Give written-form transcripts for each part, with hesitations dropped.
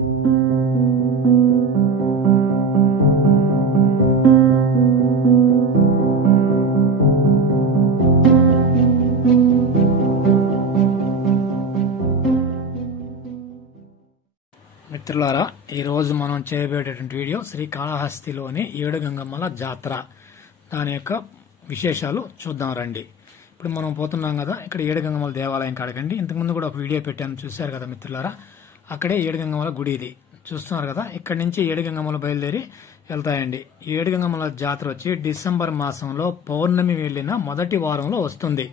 మిత్రులారా, ఈ రోజు మనం చేయబోయేటువంటి వీడియో శ్రీకాళహస్తిలోని ఏడు గంగమ్మల జాతర దాని యొక్క విశేషాలు చూద్దాం రండి. ఇప్పుడు మనం పోతున్నాం కదా, ఇక్కడ ఏడు గంగమ్మల దేవాలయం కాడకండి. ఇంతకుముందు కూడా ఒక వీడియో పెట్టాను, చూశారు కదా మిత్రులారా. అక్కడే ఏడు గంగమ్మల గుడి ఇది చూస్తున్నారు కదా. ఇక్కడ నుంచి ఏడు గంగమ్మలు బయలుదేరి వెళ్తాయండి. ఏడు గంగమ్మల జాతర వచ్చి డిసెంబర్ మాసంలో పౌర్ణమి వెళ్లిన మొదటి వారంలో వస్తుంది.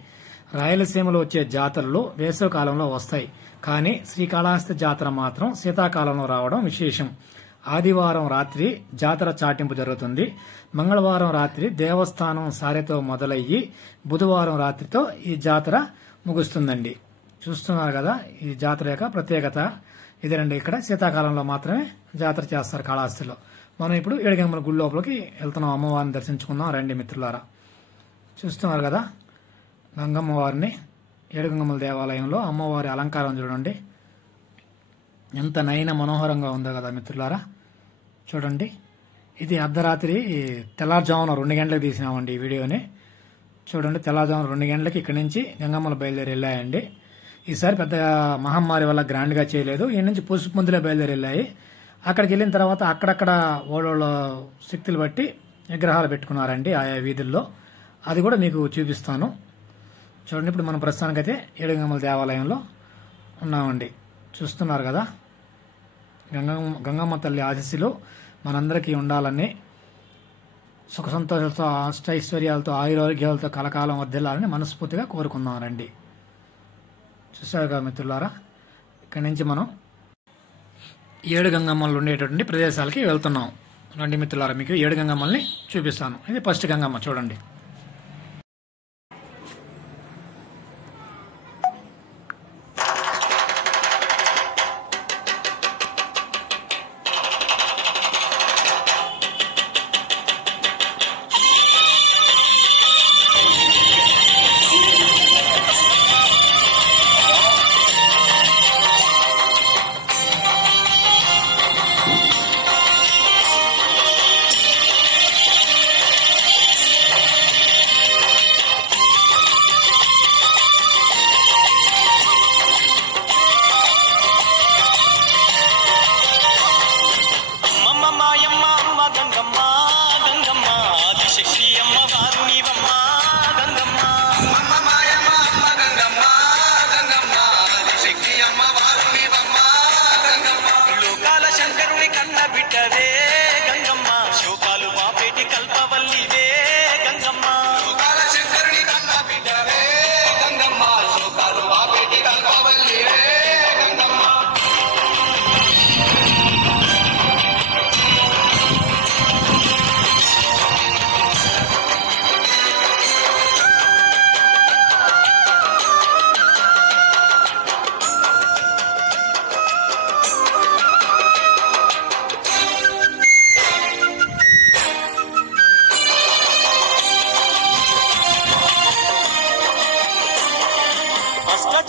రాయలసీమలో వచ్చే జాతరలు వేసవి కాలంలో వస్తాయి, కానీ శ్రీకాళహస్తి జాతర మాత్రం శీతాకాలంలో రావడం విశేషం. ఆదివారం రాత్రి జాతర చాటింపు జరుగుతుంది. మంగళవారం రాత్రి దేవస్థానం సారెతో మొదలయ్యి బుధవారం రాత్రితో ఈ జాతర ముగుస్తుందండి. చూస్తున్నారు కదా ఈ జాతర యొక్క ప్రత్యేకత ఇదేనండి. ఇక్కడ శీతాకాలంలో మాత్రమే జాతర చేస్తారు కాళహస్తిలో. మనం ఇప్పుడు ఏడుగంగమ్మల గుడి లోపలికి వెళ్తున్నాం, అమ్మవారిని దర్శించుకుందాం రండి మిత్రులారా. చూస్తున్నారు కదా గంగమ్మ వారిని ఏడుగంగమ్మల దేవాలయంలో. అమ్మవారి అలంకారం చూడండి ఎంత నయన మనోహరంగా ఉందో కదా మిత్రులారా. చూడండి, ఇది అర్ధరాత్రి తెల్లారుజామున 2 గంటలకు తీసినామండి ఈ వీడియోని. చూడండి, తెల్లారుజామున 2 గంటలకి ఇక్కడి నుంచి గంగమ్మలు బయలుదేరి వెళ్ళాయండి. ఈసారి పెద్ద మహమ్మారి వల్ల గ్రాండ్ గా చేయలేదు. ఈ నుంచి పసుపు ముందులే బయలుదేరి వెళ్ళాయి. అక్కడికి వెళ్ళిన తర్వాత అక్కడక్కడ ఓళ్ళ శక్తులు బట్టి విగ్రహాలు పెట్టుకున్నారండి ఆయా వీధుల్లో. అది కూడా మీకు చూపిస్తాను. చూడండి, ఇప్పుడు మనం ప్రస్తుతానికైతే ఏడుగంగమ్మల దేవాలయంలో ఉన్నామండి. చూస్తున్నారు కదా, గంగమ్మ తల్లి ఆశీస్సులు మనందరికీ ఉండాలని, సుఖ సంతోషాలతో అష్టైశ్వర్యాలతో ఆయురారోగ్యాలతో కలకాలం వర్ధిల్లాలని మనస్ఫూర్తిగా కోరుకుందాం రండి. చూసారు కదా మిత్రులారా, ఇక్కడి నుంచి మనం ఏడు గంగమ్మలు ఉండేటటువంటి ప్రదేశాలకి వెళ్తున్నాం రండి మిత్రులారా. మీకు ఏడు గంగమ్మల్ని చూపిస్తాను. ఇది ఫస్ట్ గంగమ్మ చూడండి.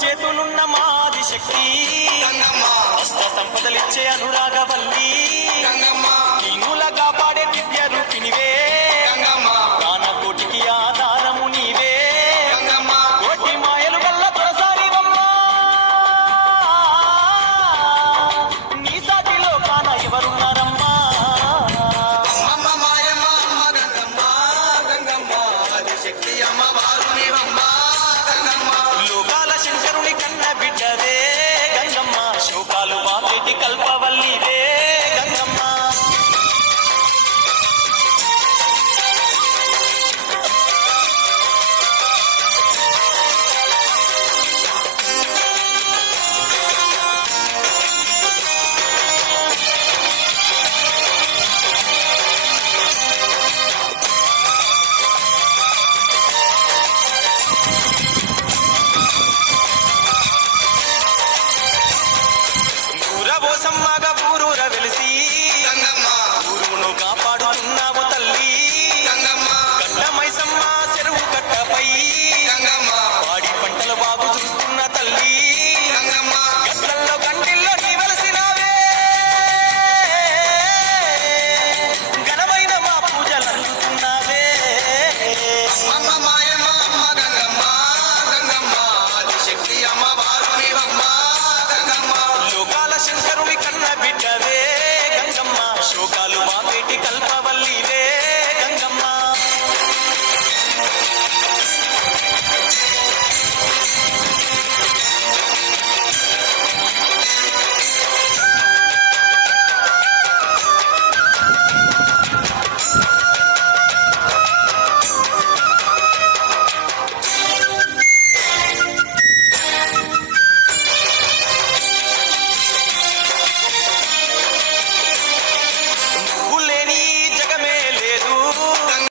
చేతులున్న మాది శక్తి గంగమ్మ, అష్ట సంపదలిచ్చే అనురాగవల్లి గంగమ్మ, నీనులగా పాడే దివ్య రూపినివే గంగమ్మ, ప్రాణకోటికి ఆధారము నీవే గంగమ్మ, కోటి మాయలు గల్ల తొలసారివమ్మ, నీ సాటిలో కాన ఎవరున్నారమ్మా. అమ్మ మాయమ్మ అమ్మ గంగమ్మ, గంగమ్మ ఆది శక్తి అమ్మ వారు నీవమ్మ గంగమ్మ, లోకాల శంకరుని కన్న బిడ్డవే గంగమ్మ, శోకాలు బాపేటి కల్ప